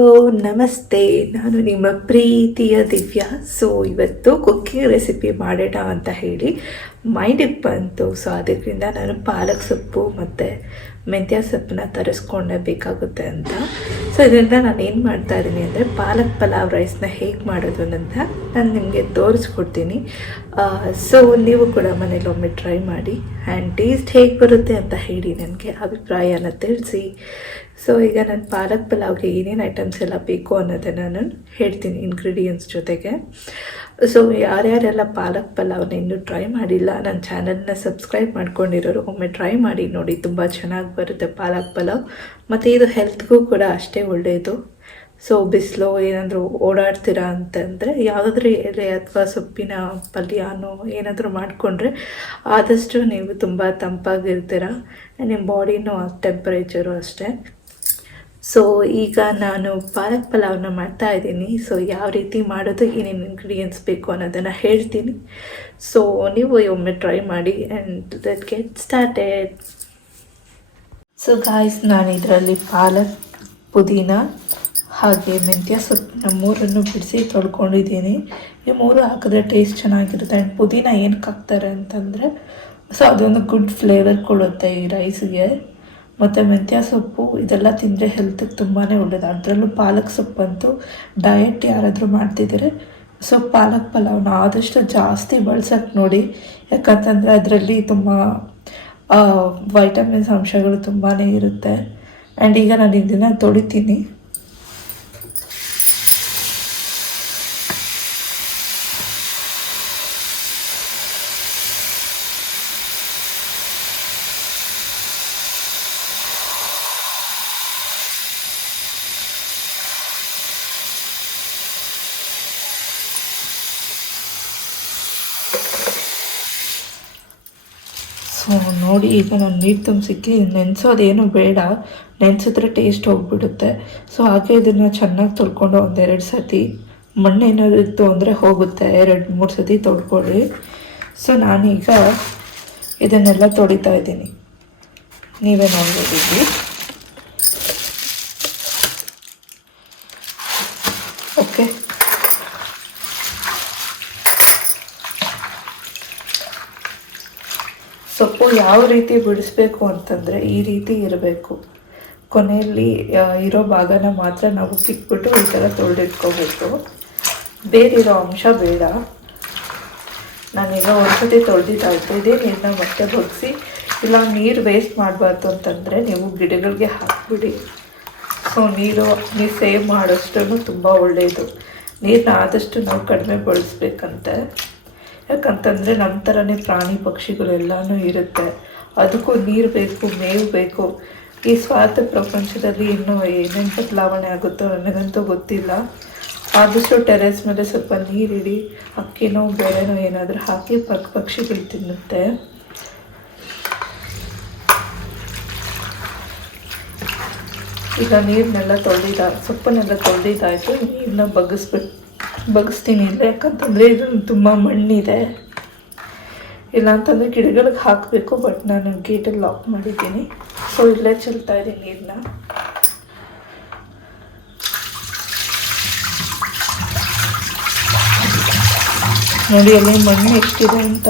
Hello ನಮಸ್ತೆ, ನಾನು ನಿಮ್ಮ ಪ್ರೀತಿಯ ದಿವ್ಯಾ. ಸೊ ಇವತ್ತು ಕುಕ್ಕಿಂಗ್ ರೆಸಿಪಿ ಮಾಡೋಣ ಅಂತ ಹೇಳಿ ಮೈಂಡಿಗೆ ಬಂತು. ಸೊ ಅದರಿಂದ ನಾನು ಪಾಲಕ್ ಸೊಪ್ಪು ಮತ್ತು ಮೆಂತ್ಯ ಸೊಪ್ಪನ್ನ ತರಿಸ್ಕೊಂಡೆ ಬೇಕಾಗುತ್ತೆ ಅಂತ. ಸೊ ಇದರಿಂದ ನಾನು ಏನು ಮಾಡ್ತಾ ಇದ್ದೀನಿ ಅಂದರೆ ಪಾಲಕ್ ಪಲಾವ್ ರೈಸ್ನ ಹೇಗೆ ಮಾಡೋದು ಅಂತ ನಾನು ನಿಮಗೆ ತೋರಿಸ್ಕೊಡ್ತೀನಿ. ಸೊ ನೀವು ಕೂಡ ಮನೇಲಿ ಒಮ್ಮೆ ಟ್ರೈ ಮಾಡಿ ಆ್ಯಂಡ್ ಟೇಸ್ಟ್ ಹೇಗೆ ಬರುತ್ತೆ ಅಂತ ಹೇಳಿ ನನಗೆ ಅಭಿಪ್ರಾಯನ ತಿಳಿಸಿ. ಸೊ ಈಗ ನಾನು ಪಾಲಕ್ ಪಲಾವ್ಗೆ ಏನೇನು ಐಟಮ್ಸ್ ಎಲ್ಲ ಬೇಕು ಅನ್ನೋದನ್ನು ನಾನು ಹೇಳ್ತೀನಿ ಇಂಗ್ರೀಡಿಯೆಂಟ್ಸ್ ಜೊತೆಗೆ. ಸೊ ಯಾರ್ಯಾರೆಲ್ಲ ಪಾಲಕ್ ಪಲಾವ್ನ ಇನ್ನೂ ಟ್ರೈ ಮಾಡಿಲ್ಲ, ನನ್ನ ಚಾನಲ್ನ ಸಬ್ಸ್ಕ್ರೈಬ್ ಮಾಡ್ಕೊಂಡಿರೋರು ಒಮ್ಮೆ ಟ್ರೈ ಮಾಡಿ ನೋಡಿ, ತುಂಬ ಚೆನ್ನಾಗಿ ಬರುತ್ತೆ ಪಾಲಕ್ ಪಲಾವ್. ಮತ್ತು ಇದು ಹೆಲ್ತ್ಗೂ ಕೂಡ ಅಷ್ಟೇ ಒಳ್ಳೆಯದು. ಸೊ ಬಿಸಿಲು ಏನಾದರೂ ಓಡಾಡ್ತೀರಾ ಅಂತಂದರೆ ಯಾವುದಾದ್ರೂ ಎಲೆ ಅಥವಾ ಸೊಪ್ಪಿನ ಪಲ್ಯನೋ ಏನಾದರೂ ಮಾಡಿಕೊಂಡ್ರೆ ಆದಷ್ಟು ನೀವು ತುಂಬ ತಂಪಾಗಿರ್ತೀರ. ನಿಮ್ಮ ಬಾಡಿನೂ ಟೆಂಪರೇಚರು ಅಷ್ಟೇ. ಸೊ ಈಗ ನಾನು ಪಾಲಕ್ ಪಲಾವ್ನ ಮಾಡ್ತಾಯಿದ್ದೀನಿ. ಸೊ ಯಾವ ರೀತಿ ಮಾಡೋದು, ಏನೇನು ಇಂಗ್ರೀಡಿಯೆಂಟ್ಸ್ ಬೇಕು ಅನ್ನೋದನ್ನು ಹೇಳ್ತೀನಿ. ಸೊ ನೀವು ಒಮ್ಮೆ ಟ್ರೈ ಮಾಡಿ and let's get started. So guys, ನಾನು ಇದರಲ್ಲಿ ಪಾಲಕ್, ಪುದೀನ ಹಾಗೆ ಮೆಂತ್ಯ ಸೊಪ್ಪನ್ನ ಮೂರನ್ನು ಬಿಡಿಸಿ ತೊಳ್ಕೊಂಡಿದ್ದೀನಿ. ಈ ಮೂರು ಹಾಕಿದ್ರೆ ಟೇಸ್ಟ್ ಚೆನ್ನಾಗಿರುತ್ತೆ. ಆ್ಯಂಡ್ ಪುದೀನ ಏನಕ್ಕೆ ಹಾಕ್ತಾರೆ ಅಂತಂದರೆ ಸೊ ಅದೊಂದು ಗುಡ್ ಫ್ಲೇವರ್ ಕೊಡುತ್ತೆ ಈ ರೈಸ್ಗೆ. ಮತ್ತು ಮೆಂತ್ಯ ಸೊಪ್ಪು ಇದೆಲ್ಲ ತಿಂದರೆ ಹೆಲ್ತಿಗೆ ತುಂಬಾ ಒಳ್ಳೆಯದು. ಅದರಲ್ಲೂ ಪಾಲಕ್ ಸೊಪ್ಪಂತೂ ಡಯಟ್ ಯಾರಾದರೂ ಮಾಡ್ತಿದ್ದಾರೆ ಸೊ ಪಾಲಕ್ ಪಲಾವ್ನ ಆದಷ್ಟು ಜಾಸ್ತಿ ಬಳಸೋಕ್ಕೆ ನೋಡಿ. ಯಾಕಂತಂದರೆ ಅದರಲ್ಲಿ ತುಂಬ ವೈಟಮಿನ್ಸ್ ಅಂಶಗಳು ತುಂಬಾ ಇರುತ್ತೆ. ಆ್ಯಂಡ್ ಈಗ ನಾನು ಇದನ್ನು ತೊಳಿತೀನಿ. ಸೊ ನೋಡಿ, ಈಗ ನಾನು ನೀರು ತುಂಬಿಸಿಕ್ಕಿ ನೆನೆಸೋದೇನು ಬೇಡ, ನೆನೆಸಿದ್ರೆ ಟೇಸ್ಟ್ ಹೋಗಿಬಿಡುತ್ತೆ. ಸೊ ಹಾಗೆ ಇದನ್ನು ಚೆನ್ನಾಗಿ ತೊಳ್ಕೊಂಡು ಒಂದೆರಡು ಸತಿ, ಮಣ್ಣೇನಾದ್ರು ಇತ್ತು ಅಂದರೆ ಹೋಗುತ್ತೆ, 2-3 ಸತಿ ತೊಳ್ಕೊಳ್ಳಿ. ಸೊ ನಾನೀಗ ಇದನ್ನೆಲ್ಲ ತೊಳಿತಾ ಇದ್ದೀನಿ, ನೀವೇ ನೋಡ್ಬೋದಿದ್ವಿ. ಓಕೆ, ಸೊಪ್ಪು ಯಾವ ರೀತಿ ಬಿಡಿಸ್ಬೇಕು ಅಂತಂದರೆ ಈ ರೀತಿ ಇರಬೇಕು. ಕೊನೆಯಲ್ಲಿ ಇರೋ ಭಾಗನ ಮಾತ್ರ ನಾವು ಕಿತ್ಬಿಟ್ಟು ಈ ಥರ ತೊಳೆದಿಟ್ಕೋಬೇಕು, ಬೇರಿರೋ ಅಂಶ ಬೇಡ. ನಾನೀಗ ಒಂದ್ಸತಿ ತೊಳೆದಿದ್ದಾಯಿತು. ಇದೇ ನೀರನ್ನ ಮತ್ತೆ ಬಗ್ಗಿಸಿ, ಇಲ್ಲ ನೀರು ವೇಸ್ಟ್ ಮಾಡಬಾರ್ದು ಅಂತಂದರೆ ನೀವು ಗಿಡಗಳಿಗೆ ಹಾಕಿಬಿಡಿ. ಸೊ ನೀರು ಸೇವ್ ಮಾಡೋಷ್ಟು ತುಂಬ ಒಳ್ಳೆಯದು. ನೀರನ್ನ ಆದಷ್ಟು ನಾವು ಕಡಿಮೆ ಬಳಸ್ಬೇಕಂತೆ. ಯಾಕಂತಂದರೆ ನಮ್ಮ ಥರನೇ ಪ್ರಾಣಿ ಪಕ್ಷಿಗಳೆಲ್ಲನೂ ಇರುತ್ತೆ, ಅದಕ್ಕೂ ನೀರು ಬೇಕು, ಮೇವು ಬೇಕು. ಈ ಸ್ವಾರ್ಥ ಪ್ರಪಂಚದಲ್ಲಿ ಇನ್ನೂ ಏನೇನು ಬದಲಾವಣೆ ಆಗುತ್ತೋ ನನಗಂತೂ ಗೊತ್ತಿಲ್ಲ. ಆದಷ್ಟು ಟೆರೆಸ್ ಮೇಲೆ ಸ್ವಲ್ಪ ನೀರಿಡಿ, ಅಕ್ಕಿನೋ ಬೇಳೆನೋ ಏನಾದರೂ ಹಾಕಿ ಪಕ್ಷಿಗಳು ತಿನ್ನುತ್ತೆ. ಈಗ ನೀರನ್ನೆಲ್ಲ ಸೊಪ್ಪನ್ನೆಲ್ಲ ತೊಳೆದಿದ್ದಾಯಿತು. ನೀರನ್ನ ಬಗ್ಗಿಸ್ತೀನಿ ಇಲ್ಲ, ಯಾಕಂತಂದರೆ ಇದು ತುಂಬ ಮಣ್ಣಿದೆ. ಇಲ್ಲ ಅಂತಂದರೆ ಗಿಡಗಳಿಗೆ ಹಾಕಬೇಕು, ಬಟ್ ನಾನು ಗೇಟಲ್ಲಿ ಲಾಕ್ ಮಾಡಿದ್ದೀನಿ. ಸೊ ಇಲ್ಲೇ ಚೆಲ್ತಾ ಇದ್ದೀನಿ ನೀರನ್ನ. ನೋಡಿ ಅಲ್ಲಿ ಮಣ್ಣು ಎಷ್ಟಿದೆ ಅಂತ.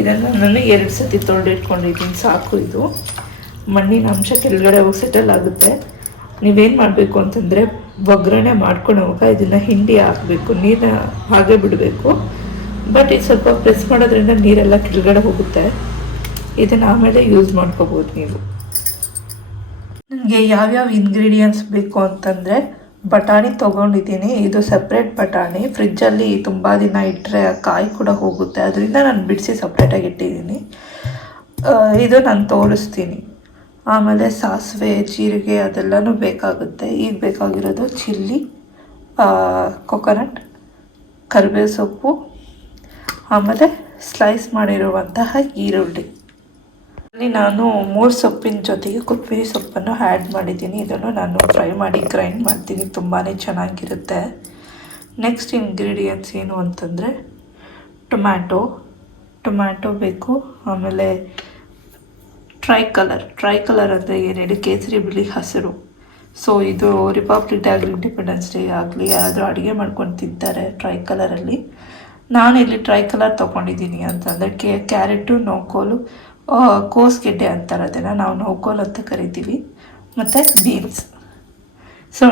ಇದನ್ನು ನಾನು 2 ಸತಿ ತೊಳೆದಿಟ್ಕೊಂಡಿದ್ದೀನಿ, ಸಾಕು. ಇದು ಮಣ್ಣಿನ ಅಂಶ ಕೆಳಗಡೆ ಹೋಗಿ ಸೆಟಲ್ ಆಗುತ್ತೆ. ನೀವೇನು ಮಾಡಬೇಕು ಅಂತಂದರೆ ಒಗ್ಗರಣೆ ಮಾಡ್ಕೊಳ್ಳೋವಾಗ ಇದನ್ನು ಹಿಂಡಿ ಹಾಕಬೇಕು, ನೀರನ್ನ ಹಾಗೆ ಬಿಡಬೇಕು. ಬಟ್ ಇದು ಸ್ವಲ್ಪ ಪ್ರೆಸ್ ಮಾಡೋದ್ರಿಂದ ನೀರೆಲ್ಲ ಕೆಳಗಡೆ ಹೋಗುತ್ತೆ. ಇದನ್ನು ಆಮೇಲೆ ಯೂಸ್ ಮಾಡ್ಕೋಬೋದು ನೀವು. ನನಗೆ ಯಾವ್ಯಾವ ಇಂಗ್ರೀಡಿಯೆಂಟ್ಸ್ ಬೇಕು ಅಂತಂದರೆ ಬಟಾಣಿ ತೊಗೊಂಡಿದ್ದೀನಿ. ಇದು ಸಪ್ರೇಟ್ ಬಟಾಣಿ, ಫ್ರಿಜ್ಜಲ್ಲಿ ತುಂಬ ದಿನ ಇಟ್ಟರೆ ಕಾಯಿ ಕೂಡ ಹೋಗುತ್ತೆ, ಅದರಿಂದ ನಾನು ಬಿಡಿಸಿ ಸಪ್ರೇಟಾಗಿ ಇಟ್ಟಿದ್ದೀನಿ. ಇದು ನಾನು ತೋರಿಸ್ತೀನಿ. ಆಮೇಲೆ ಸಾಸಿವೆ, ಜೀರಿಗೆ ಅದೆಲ್ಲನೂ ಬೇಕಾಗುತ್ತೆ. ಈಗ ಬೇಕಾಗಿರೋದು ಚಿಲ್ಲಿ, ಕೊಕೊನಟ್, ಕರಿಬೇವು ಸೊಪ್ಪು, ಆಮೇಲೆ ಸ್ಲೈಸ್ ಮಾಡಿರುವಂತಹ ಈರುಳ್ಳಿ. ಅಲ್ಲಿ ನಾನು 3 ಸೊಪ್ಪಿನ ಜೊತೆಗೆ ಕೊತ್ತಂಬರಿ ಸೊಪ್ಪನ್ನು ಆ್ಯಡ್ ಮಾಡಿದ್ದೀನಿ. ಇದನ್ನು ನಾನು ಫ್ರೈ ಮಾಡಿ ಗ್ರೈಂಡ್ ಮಾಡ್ತೀನಿ, ತುಂಬಾ ಚೆನ್ನಾಗಿರುತ್ತೆ. ನೆಕ್ಸ್ಟ್ ಇಂಗ್ರೀಡಿಯೆಂಟ್ಸ್ ಏನು ಅಂತಂದರೆ ಟೊಮ್ಯಾಟೊ ಬೇಕು. ಆಮೇಲೆ ಟ್ರೈ ಕಲರ್ ಅಂದರೆ ಏನೇಳಿ ಕೇಸರಿ ಬಿಳಿ ಹಸಿರು. ಸೊ ಇದು ರಿಪಬ್ಲಿಕ್ ಡೇ ಆಗಲಿ ಇಂಡಿಪೆಂಡೆನ್ಸ್ ಡೇ ಆಗಲಿ ಯಾರಾದರೂ ಅಡುಗೆ ಮಾಡ್ಕೊಂಡು ತಿಂತಾರೆ ಟ್ರೈ ಕಲರಲ್ಲಿ. ನಾನಿಲ್ಲಿ ಟ್ರೈ ಕಲರ್ ತೊಗೊಂಡಿದ್ದೀನಿ ಅಂತಂದರೆ ಕ್ಯಾರೆಟು, ನೋಕೋಲು, ಕೋಸ್ಗೆಡ್ಡೆ ಅಂತಾರೆ, ಅದನ್ನು ನಾವು ನೋಕೋಲ್ ಅಂತ ಕರಿತೀವಿ, ಮತ್ತು ಬೀನ್ಸ್. ಸೊ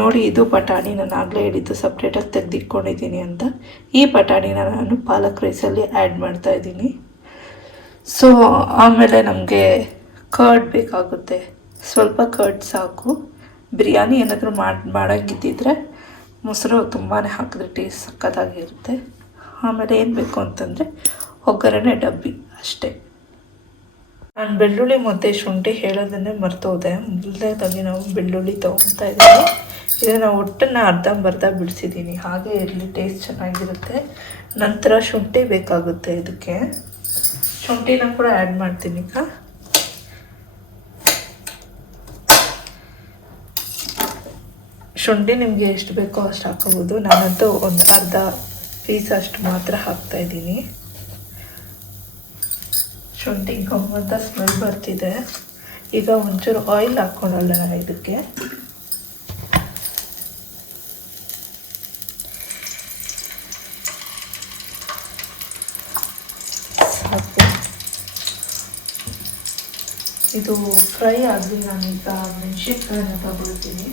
ನೋಡಿ ಇದು ಬಟಾಣಿ, ನಾನು ಆಗಲೇ ಹೇಳಿದ್ದು ಸಪ್ರೇಟಾಗಿ ತೆಗೆದಿಟ್ಕೊಂಡಿದ್ದೀನಿ ಅಂತ. ಈ ಬಟಾಣಿನ ನಾನು ಪಾಲಕ್ ರೈಸಲ್ಲಿ ಆ್ಯಡ್ ಮಾಡ್ತಾಯಿದ್ದೀನಿ. ಸೊ ಆಮೇಲೆ ನಮಗೆ ಕರ್ಡ್ ಬೇಕಾಗುತ್ತೆ, ಸ್ವಲ್ಪ ಕರ್ಡ್ ಸಾಕು. ಬಿರಿಯಾನಿ ಏನಾದರೂ ಮಾಡೋಂಗಿದ್ದಿದ್ರೆ ಮೊಸರು ತುಂಬಾ ಹಾಕಿದ್ರೆ ಟೇಸ್ಟ್ ಸಕ್ಕತ್ತಾಗಿರುತ್ತೆ. ಆಮೇಲೆ ಏನು ಬೇಕು ಅಂತಂದರೆ ಒಗ್ಗರಣೆ ಡಬ್ಬಿ ಅಷ್ಟೇ. ನಾನು ಬೆಳ್ಳುಳ್ಳಿ ಮತ್ತು ಶುಂಠಿ ಹೇಳೋದನ್ನೇ ಮರ್ತೋದೆ. ಮೊದಲನೇದಾಗಿ ನಾವು ಬೆಳ್ಳುಳ್ಳಿ ತೊಗೊತಾ ಇದ್ದೀವಿ. ಇದನ್ನು ಒಟ್ಟನ್ನು ಅರ್ಧಂಬರ್ಧ ಬಿಡಿಸಿದ್ದೀನಿ, ಹಾಗೆ ಇರಲಿ, ಟೇಸ್ಟ್ ಚೆನ್ನಾಗಿರುತ್ತೆ. ನಂತರ ಶುಂಠಿ ಬೇಕಾಗುತ್ತೆ. ಇದಕ್ಕೆ ಶುಂಠಿನ ಕೂಡ ಆ್ಯಡ್ ಮಾಡ್ತೀನಿ ಈಗ. ಶುಂಠಿ ನಿಮಗೆ ಎಷ್ಟು ಬೇಕೋ ಅಷ್ಟು ಹಾಕೋಬೋದು. ನಾನಂತೂ ಒಂದು ಅರ್ಧ ಪೀಸ್ ಅಷ್ಟು ಮಾತ್ರ ಹಾಕ್ತಾಯಿದ್ದೀನಿ. ಶುಂಠಿ ಗಮ್ಮತ್ತ ಸ್ಮೆಲ್ ಬರ್ತಿದೆ. ಈಗ ಒಂಚೂರು ಆಯಿಲ್ ಹಾಕ್ಕೊಳ್ಳೋಣ ಇದಕ್ಕೆ. ಸಾಕು. ಇದು ಫ್ರೈ ಆಗಲಿ. ನಾನೀಗ ಮೆಣಸಿನ್ಕಾಯಿನ ತಗೊಳ್ತೀನಿ.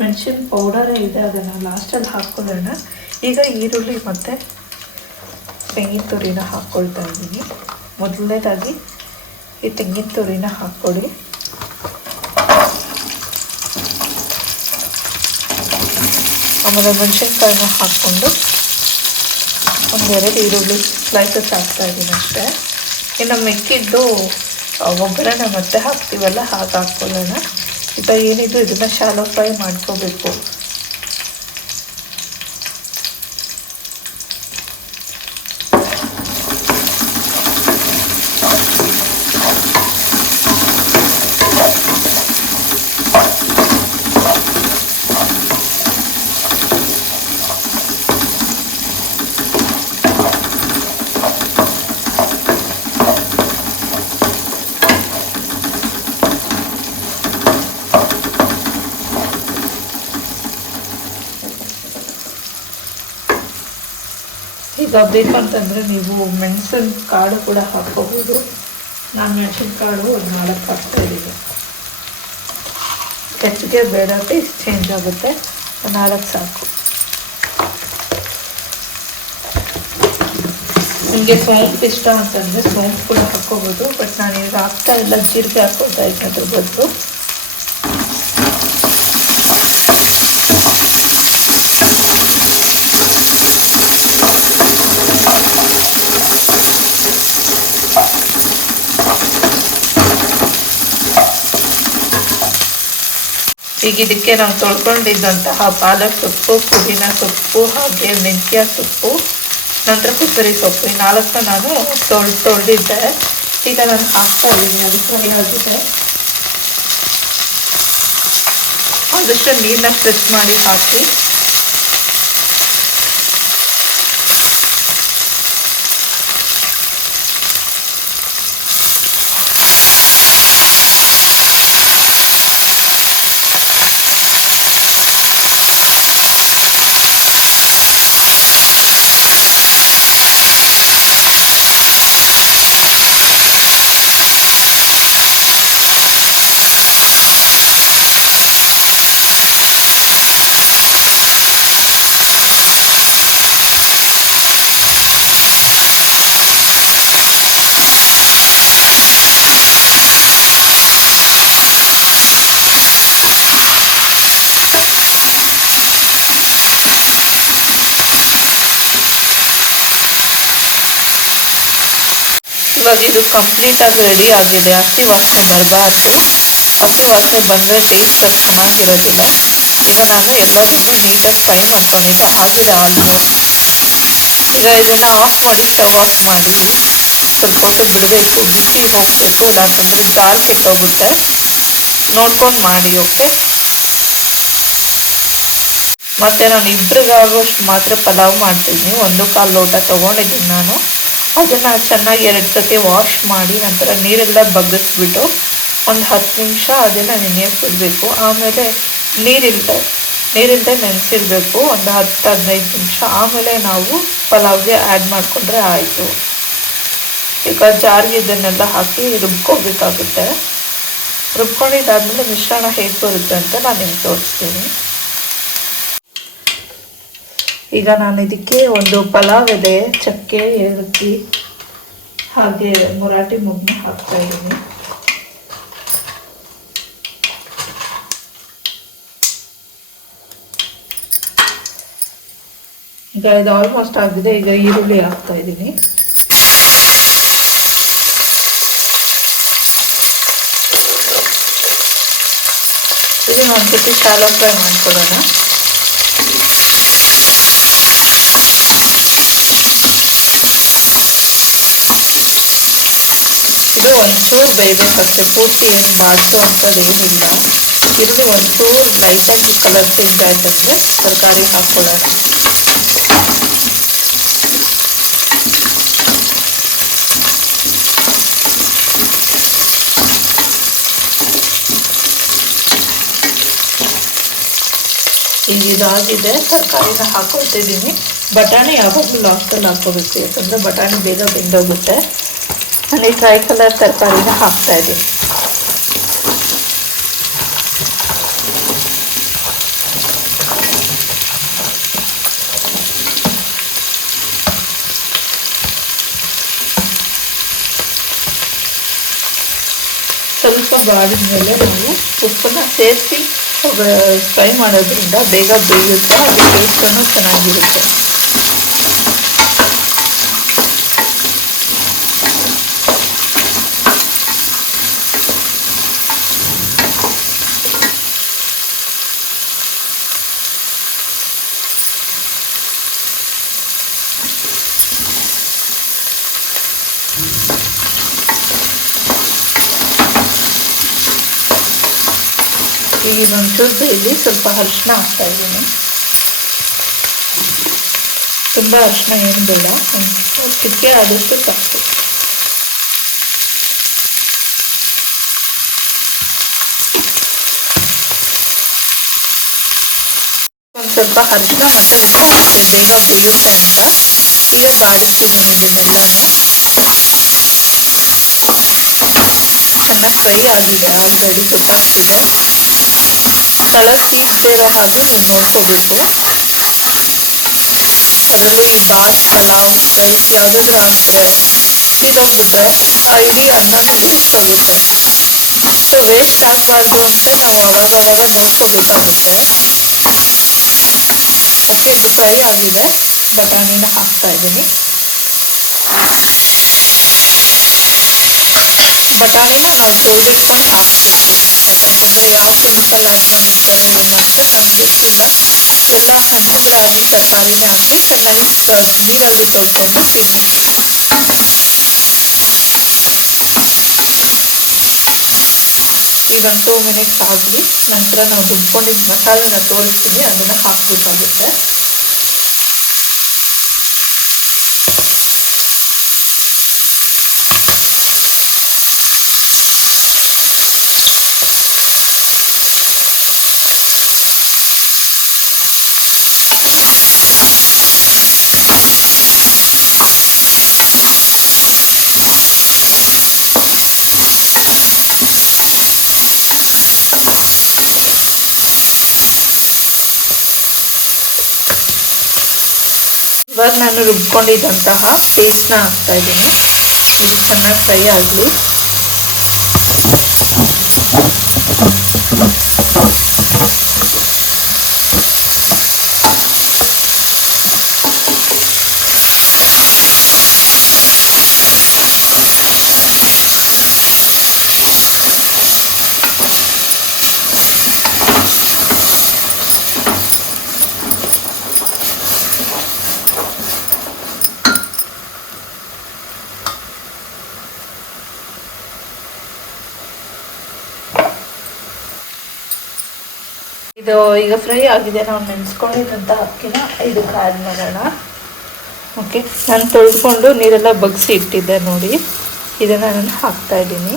ಮೆಣಸಿನ ಪೌಡರೇ ಇದೆ, ಅದನ್ನು ಲಾಸ್ಟಲ್ಲಿ ಹಾಕ್ಕೊಳ್ಳೋಣ. ಈಗ ಈರುಳ್ಳಿ ಮತ್ತು ತೆಂಗಿನ ತುರಿನ ಹಾಕ್ಕೊಳ್ತಾ ಇದ್ದೀನಿ. ಮೊದಲನೇದಾಗಿ ಈ ತೆಂಗಿನ ತುರಿನ ಹಾಕ್ಕೊಳ್ಳಿ. ಆಮೇಲೆ ಮೆಣಸಿನ್ಕಾಯಿನ ಹಾಕ್ಕೊಂಡು ಒಂದೆರಡು ಈರುಳ್ಳಿ ಸ್ಲೈಸಸ್ ಹಾಕ್ತಾಯಿದ್ದೀನಿ ಅಷ್ಟೇ. ಇನ್ನು ಮಿಕ್ಕಿದ್ದು ಒಗ್ಗರಣೆ ಮತ್ತೆ ಹಾಕ್ತೀವಲ್ಲ, ಹಾಗೆ ಹಾಕ್ಕೊಳ್ಳೋಣ. ಈಗ ಏನಿದು ಇದನ್ನು ಶಾಲೋ ಫ್ರೈ ಮಾಡ್ಕೋಬೇಕು. ಈಗ ಬೇಕಂತಂದರೆ ನೀವು ಮೆಣಸಿನ ಕಾಳು ಕೂಡ ಹಾಕ್ಕೋಬೋದು. ನಾನು ಮೆಣಸಿನ ಕಾಳು ಒಂದು 4 ಹಾಕ್ತಾಯಿದ್ದೀನಿ. ಹೆಚ್ಚಿಗೆ ಬೇಡ, ಟೇಸ್ಟ್ ಚೇಂಜ್ ಆಗುತ್ತೆ. 4 ಸಾಕು. ನಿಮಗೆ ಸೋಂಪು ಇಷ್ಟ ಅಂತಂದರೆ ಸೋಂಪು ಕೂಡ ಹಾಕ್ಕೋಬೋದು. ಬಟ್ ನಾನೀಗ ಹಾಕ್ತಾ ಇಲ್ಲ, ಜೀರಿಗೆ ಹಾಕ್ಕೊಳ್ತಾ ಇದ್ದೀನಿ ಅದ್ರ ಬದಲು. ಈಗ ಇದಕ್ಕೆ ನಾವು ತೊಳ್ಕೊಂಡಿದ್ದಂತಹ ಪಾಲಕ್ ಸೊಪ್ಪು, ಪುದೀನ ಸೊಪ್ಪು, ಹಾಗೆ ಮೆಂತ್ಯ ಸೊಪ್ಪು, ನಂತರ ಕೊತ್ತಂಬರಿ ಸೊಪ್ಪು, ಈ 4 ನಾನು ತೊಳೆದಿದ್ದೆ. ಈಗ ನಾನು ಹಾಕ್ತಾ ಇದ್ದೀನಿ. ಅದು ಫ್ರೈ ಆಗಿದೆ. ಆದಷ್ಟು ನೀರನ್ನ ಪ್ರೆಸ್ ಮಾಡಿ ಹಾಕಿ. ಇವಾಗ ಇದು ಕಂಪ್ಲೀಟಾಗಿ ರೆಡಿ ಆಗಿದೆ. ಹಸಿ ವಾಸನೆ ಬರಬಾರ್ದು. ಹಸಿ ವಾಸನೆ ಬಂದರೆ ಟೇಸ್ಟ್ ಅದು ಚೆನ್ನಾಗಿರೋದಿಲ್ಲ. ಈಗ ನಾನು ಎಲ್ಲದನ್ನು ನೀಟಾಗಿ ಫ್ರೈ ಮಾಡ್ಕೊಂಡಿದ್ದೆ. ಆಗಿದೆ ಆಲ್ಮೋಸ್ಟ್. ಈಗ ಇದನ್ನು ಆಫ್ ಮಾಡಿ, ಸ್ಟವ್ ಆಫ್ ಮಾಡಿ ಸ್ವಲ್ಪ ಹೊತ್ತು ಬಿಡಬೇಕು, ಬಿಸಿ ಹೋಗಬೇಕು, ಇಲ್ಲಾಂತಂದರೆ ದಾಲ್ ಕಿತ್ತೋಗುತ್ತೆ. ನೋಡ್ಕೊಂಡು ಮಾಡಿ. ಓಕೆ, ಮತ್ತು ನಾನು ಇಬ್ಬರಿಗಾಗೋಷ್ಟು ಮಾತ್ರ ಪಲಾವ್ ಮಾಡ್ತಿದ್ದೀನಿ. 1/4 ಲೋಟ ತೊಗೊಂಡಿದ್ದೀನಿ ನಾನು. ಅದನ್ನು ಚೆನ್ನಾಗಿ 2 ಸತಿ ವಾಶ್ ಮಾಡಿ ನಂತರ ನೀರೆಲ್ಲ ಬಗ್ಗಿಸ್ಬಿಟ್ಟು ಒಂದು 10 ನಿಮಿಷ ಅದನ್ನು ನೆನೆಯಕ್ಕೆ ಬಿಡಬೇಕು. ಆಮೇಲೆ ನೀರಿಂದ ನೆನೆಸಿಡಬೇಕು ಒಂದು 10-15 ನಿಮಿಷ. ಆಮೇಲೆ ನಾವು ಪಲಾವ್ಗೆ ಆ್ಯಡ್ ಮಾಡಿಕೊಂಡ್ರೆ ಆಯಿತು. ಈಗ ಜಾರಿಗೆ ಇದನ್ನೆಲ್ಲ ಹಾಕಿ ರುಬ್ಕೋಬೇಕಾಗುತ್ತೆ. ರುಬ್ಕೊಂಡಿದ್ದಾದಮೇಲೆ ಮಿಶ್ರಣ ಹೇಗೆ ಬರುತ್ತೆ ಅಂತ ನಾನು ನಿಮ್ಗೆ ತೋರಿಸ್ತೀನಿ. ಈಗ ನಾನು ಇದಕ್ಕೆ ಒಂದು ಪಲಾವ್ ಎಲೆ, ಚಕ್ಕೆ, ಏಲಕ್ಕಿ ಹಾಗೆ ಮುರಾಟಿ ಮೊಗ್ಗನ್ನ ಹಾಕ್ತಾ ಇದ್ದೀನಿ. ಈಗ ಇದು ಆಲ್ಮೋಸ್ಟ್ ಆಗಿದೆ. ಈಗ ಈರುಳ್ಳಿ ಹಾಕ್ತಾ ಇದ್ದೀನಿ. ಇದನ್ನ ಒಂದ್ಸತಿ ಶಾಲೋ ಫ್ರೈ ಮಾಡ್ಕೊಳ್ಳೋಣ. ಇದು ಒಂಚೂರು ಬೇಯಬೇಕಷ್ಟೆ, ಪೂರ್ತಿ ಏನು ಬಾಡಿಸೋ ಅಂಥದ್ದು ಏನಿಲ್ಲ. ಈರುಳ್ಳಿ ಒಂಚೂರು ಲೈಟಾಗಿ ಕಲರ್ ಚೇಂಜ್ ಆಯ್ತಂದರೆ ತರಕಾರಿ ಹಾಕ್ಕೊಳ್ಳೋಣ. ಈಗ ಇದಾಗಿದೆ, ತರಕಾರಿನ ಹಾಕೊಳ್ತಿದ್ದೀನಿ. ಬಟಾಣಿ ಯಾವಾಗಲೂ ಲಾಸ್ಟಲ್ಲಿ ಹಾಕೋಬೇಕು, ಯಾಕಂದರೆ ಬಟಾಣಿ ಬೇಗ ಬೆಂದೋಗುತ್ತೆ. ನಾನು ಟ್ರೈ ಕಲರ್ ತರಕಾರಿನ ಹಾಕ್ತಾ ಇದ್ದೀನಿ. ಸ್ವಲ್ಪ ಬಾಡಿದ ಮೇಲೆ ನಾವು ಉಪ್ಪನ್ನು ಸೇರಿಸಿ ಫ್ರೈ ಮಾಡೋದ್ರಿಂದ ಬೇಗ ಬೇಯುತ್ತೆ, ಅದು ಟೇಸ್ಟನ್ನು ಚೆನ್ನಾಗಿರುತ್ತೆ. ಈಗ ಒಂಚೂರು ಬೇಯಲಿ, ಸ್ವಲ್ಪ ಅರಿಶಿನ ಹಾಕ್ತಾ ಇದ್ದೀನಿ. ತುಂಬ ಅರಿಶಿನ ಏನು ಬೇಡ, ಒಂಚೂರು ಚಿಟಿಕೆ ಆದಷ್ಟು ಸಾಕು. ಒಂದು ಸ್ವಲ್ಪ ಅರಿಶಿನ ಮತ್ತು ಉಪ್ಪು ಹಾಕ್ತೆ, ಬೇಗ ಬೇಯುತ್ತೆ ಅಂತ. ಈಗ ಬಾಡಿಸಿದ್ದೀನಿ ಇದನ್ನೆಲ್ಲನೂ. ಚೆನ್ನಾಗಿ ಫ್ರೈ ಆಗಿದೆ, ಆಲ್ರೆಡಿ ಗೊತ್ತಾಗ್ತಿದೆ. ಕಲರ್ ಸೀದದೇ ಇರೋ ಹಾಗೆ ನೀವು ನೋಡ್ಕೋಬೇಕು. ಅದರಲ್ಲಿ ದಾಲ್, ಪಲಾವ್, ರೈಸ್ ಯಾವುದಾದ್ರೂ ಹಾಕಿದ್ರೆ ಸೀದೋಗ್ಬಿಟ್ರೆ ಇಡೀ ಅನ್ನನೇ ವೇಸ್ಟ್ ಆಗುತ್ತೆ. ಸೊ ವೇಸ್ಟ್ ಆಗಬಾರ್ದು ಅಂದರೆ ನಾವು ಆವಾಗ ನೋಡ್ಕೋಬೇಕಾಗುತ್ತೆ. ಓಕೆ, ಇದು ಫ್ರೈ ಆಗಿದೆ. ಬಟಾಣಿನ ಹಾಕ್ತಾ ಇದ್ದೀನಿ. ಬಟಾಣಿನ ನಾವು ತೊಳೆದಿಟ್ಕೊಂಡು ಹಾಕಬೇಕು, ಯಾಕಂತಂದರೆ ಯಾವ ಕೆಮಿಕಲ್ ಆ್ಯಡ್ ಮಾಡಿರ್ತಾರೋ ಏನು ಅಂತ ನನಗೆ ಗೊತ್ತಿಲ್ಲ. ಎಲ್ಲ ಹಸಿರು ರಾಗಿ ತರಕಾರಿನೇ ಹಾಕಿ ಚೆನ್ನಾಗಿ ನೀರಲ್ಲಿ ತೊಳ್ಕೊಂಡು ತಿನ್ನಿ. ಈಗ 2 ಮಿನಿಟ್ಸ್ ಆಗಲಿ, ನಂತರ ನಾವು ರುಬ್ಕೊಂಡಿದ್ದ ಮಸಾಲೆನ ತೋರಿಸ್ತೀನಿ, ಅದನ್ನು ಹಾಕಬೇಕಾಗುತ್ತೆ. ಇವಾಗ ನಾನು ರುಬ್ಕೊಂಡಿದ್ದಂತಹ ಪೇಸ್ಟ್ನ ಹಾಕ್ತಾ ಇದ್ದೀನಿ. ಇದು ಚೆನ್ನಾಗಿ ಫ್ರೈ ಆಗಲಿ. ಇದು ಈಗ ಫ್ರೈ ಆಗಿದೆ. ನಾವು ನೆನೆಸ್ಕೊಂಡಿದ್ದಂಥ ಅಕ್ಕಿನ ಇದಕ್ಕೆ ಆ್ಯಡ್ ಮಾಡೋಣ. ಓಕೆ, ನಾನು ತೊಳೆದುಕೊಂಡು ನೀರೆಲ್ಲ ಬಗ್ಸಿ ಇಟ್ಟಿದ್ದೆ ನೋಡಿ. ಇದನ್ನು ನಾನು ಹಾಕ್ತಾಯಿದ್ದೀನಿ.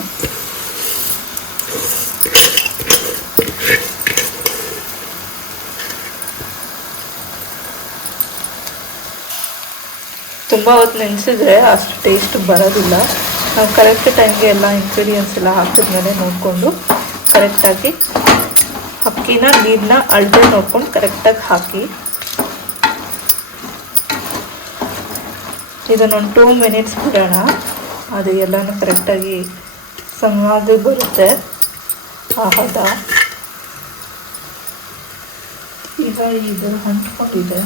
ತುಂಬ ಹೊತ್ತು ನೆನೆಸಿದ್ರೆ ಅಷ್ಟು ಟೇಸ್ಟ್ ಬರೋದಿಲ್ಲ. ನಾವು ಕರೆಕ್ಟ್ ಟೈಮ್ಗೆ ಎಲ್ಲ ಇಂಗ್ರೀಡಿಯೆಂಟ್ಸ್ ಎಲ್ಲ ಹಾಕಿದ್ಮೇಲೆ ನೋಡಿಕೊಂಡು ಕರೆಕ್ಟಾಗಿ ಅಕ್ಕಿನ ನೀರನ್ನ ಅಳತೆ ನೋಡ್ಕೊಂಡು ಕರೆಕ್ಟಾಗಿ ಹಾಕಿ ಇದನ್ನೊಂದು 2 ಮಿನಿಟ್ಸ್ ಬಿಡೋಣ. ಅದು ಎಲ್ಲನೂ ಕರೆಕ್ಟಾಗಿ ಸಮಾಗಿ ಬರುತ್ತೆ ಹದ. ಈಗ ಇದು ಅಂಟ್ಕೊಂಡಿದೆ.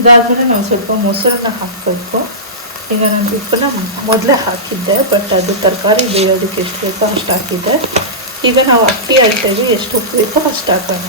ಇದಾದಮೇಲೆ ನಾವು ಸ್ವಲ್ಪ ಮೊಸರನ್ನ ಹಾಕಬೇಕು. ಈಗ ನಾನು ಉಪ್ಪನ್ನ ಮೊದಲೇ ಹಾಕಿದ್ದೆ, ಬಟ್ ಅದು ತರಕಾರಿ ಬೇಯೋದಕ್ಕೆ ಎಷ್ಟು ಬೇಕೋ ಅಷ್ಟು ಹಾಕಿದ್ದೆ. ಈಗ ನಾವು ಅಕ್ಕಿ ಹಾಕ್ತೇವೆ, ಎಷ್ಟು ಉಪ್ಪು ಬೇಕೋ ಅಷ್ಟು ಹಾಕೋಣ.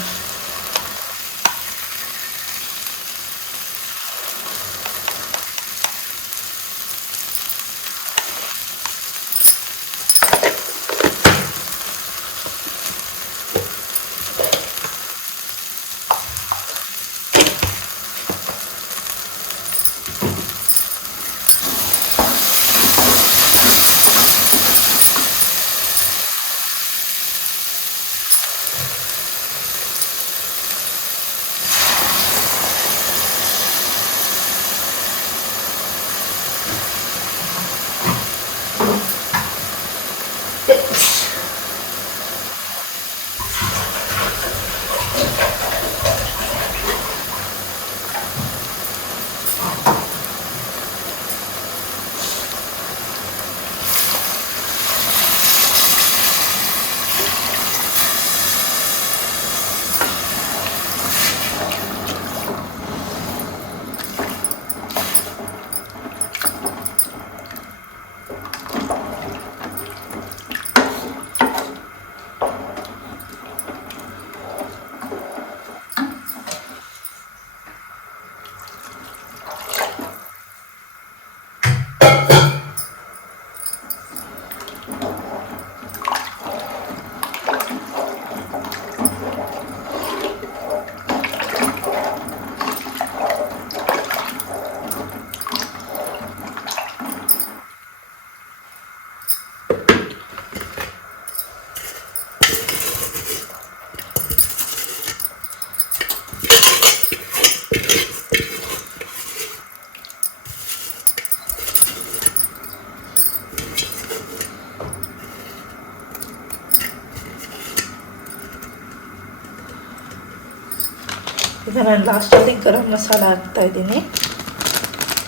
ಈಗ ನಾನು ಲಾಸ್ಟಲ್ಲಿ ಗರಂ ಮಸಾಲ ಹಾಕ್ತಾಯಿದ್ದೀನಿ.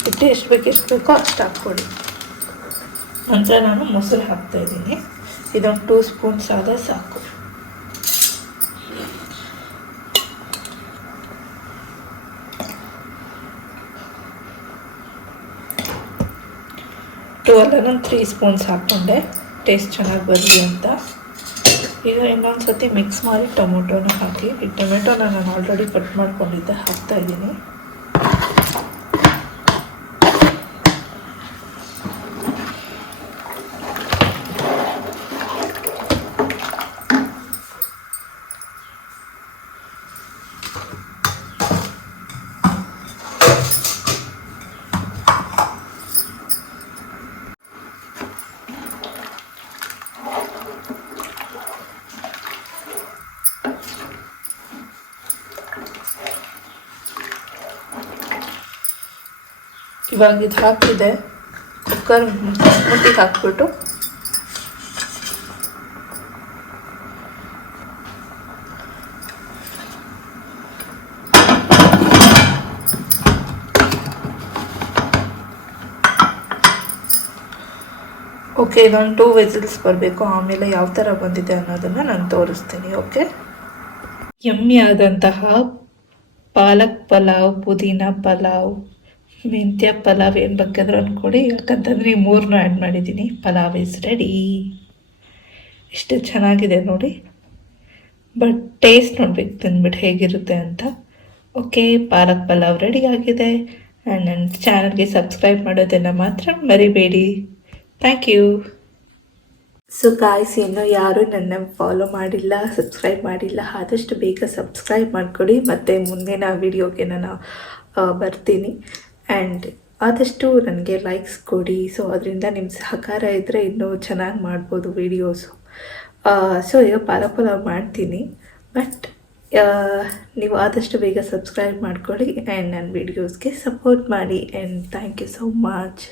ಹಿಟ್ಟು ಎಷ್ಟು ಬೇಕೋ ಅಷ್ಟು ಹಾಕ್ಕೊಳ್ಳಿ. ನಂತರ ನಾನು ಮೊಸರು ಹಾಕ್ತಾಯಿದ್ದೀನಿ. ಇದೊಂದು 2 ಸ್ಪೂನ್ಸ್ ಆದರೆ ಸಾಕು. ನಾನು 3 ಸ್ಪೂನ್ಸ್ ಹಾಕ್ಕೊಂಡೆ ಟೇಸ್ಟ್ ಚೆನ್ನಾಗಿ ಬರಲಿ ಅಂತ. ಈಗ ಇನ್ನೊಂದು ಸತಿ ಮಿಕ್ಸ್ ಮಾಡಿ ಟೊಮೊಟೊನ ಹಾಕಿ. ಈ ಟೊಮೆಟೊನ ನಾನು ಆಲ್ರೆಡಿ ಕಟ್ ಮಾಡ್ಕೊಂಡಿದ್ದೆ, ಹಾಕ್ತಾಯಿದ್ದೀನಿ. ಇವಾಗ ಇದು ಹಾಕಿದೆ, ಕುಕ್ಕರ್ ಮುಟ್ಟಿಗೆ ಹಾಕ್ಬಿಟ್ಟು ಓಕೆ, ಇದೊಂದು 2 ವಿಸಿಲ್ಸ್ ಬರಬೇಕು. ಆಮೇಲೆ ಯಾವ ಥರ ಬಂದಿದೆ ಅನ್ನೋದನ್ನು ನಾನು ತೋರಿಸ್ತೀನಿ. ಓಕೆ, ಯಮ್ಮಿ ಆದಂತಹ ಪಾಲಕ್ ಪಲಾವ್, ಪುದೀನ ಪಲಾವ್, ಮೆಂತ್ಯ ಪಲಾವ್ ಏನು ಬೇಕಾದ್ರೂ ಅಂದ್ಕೊಡಿ. ಯಾಕಂತಂದರೆ ಈ 3 ಆ್ಯಡ್ ಮಾಡಿದ್ದೀನಿ. Pulao is ready. ಎಷ್ಟು ಚೆನ್ನಾಗಿದೆ ನೋಡಿ. ಬಟ್ ಟೇಸ್ಟ್ ನೋಡ್ಬೇಕು ತಿಂದ್ಬಿಟ್ಟು ಹೇಗಿರುತ್ತೆ ಅಂತ. ಓಕೆ, ಪಾಲಕ್ ಪಲಾವ್ ರೆಡಿ ಆಗಿದೆ. ಆ್ಯಂಡ್ ನನ್ನ ಚಾನಲ್ಗೆ ಸಬ್ಸ್ಕ್ರೈಬ್ ಮಾಡೋದನ್ನು ಮಾತ್ರ ಮರಿಬೇಡಿ. Thank you. ಸೊ ಗಾಯ್ಸ್, ಇನ್ನೂ ಯಾರೂ ನನ್ನ ಫಾಲೋ ಮಾಡಿಲ್ಲ, ಸಬ್ಸ್ಕ್ರೈಬ್ ಮಾಡಿಲ್ಲ, ಆದಷ್ಟು ಬೇಗ ಸಬ್ಸ್ಕ್ರೈಬ್ ಮಾಡಿಕೊಡಿ. ಮತ್ತು ಮುಂದಿನ ವೀಡಿಯೋಗೆ ನಾನು ಬರ್ತೀನಿ. ಆ್ಯಂಡ್ ಆದಷ್ಟು ನನಗೆ ಲೈಕ್ಸ್ ಕೊಡಿ. ಸೊ ಅದರಿಂದ ನಿಮ್ಮ ಸಹಕಾರ ಇದ್ದರೆ ಇನ್ನೂ ಚೆನ್ನಾಗಿ ಮಾಡ್ಬೋದು ವೀಡಿಯೋಸು. ಸೊ ಈಗ ಪಾಲಕ್ ಪಲಾವ್ ಮಾಡ್ತೀನಿ, ಬಟ್ ನೀವು ಆದಷ್ಟು ಬೇಗ ಸಬ್ಸ್ಕ್ರೈಬ್ ಮಾಡ್ಕೊಳ್ಳಿ ಆ್ಯಂಡ್ ನನ್ನ ವೀಡಿಯೋಸ್ಗೆ ಸಪೋರ್ಟ್ ಮಾಡಿ. And thank you so much.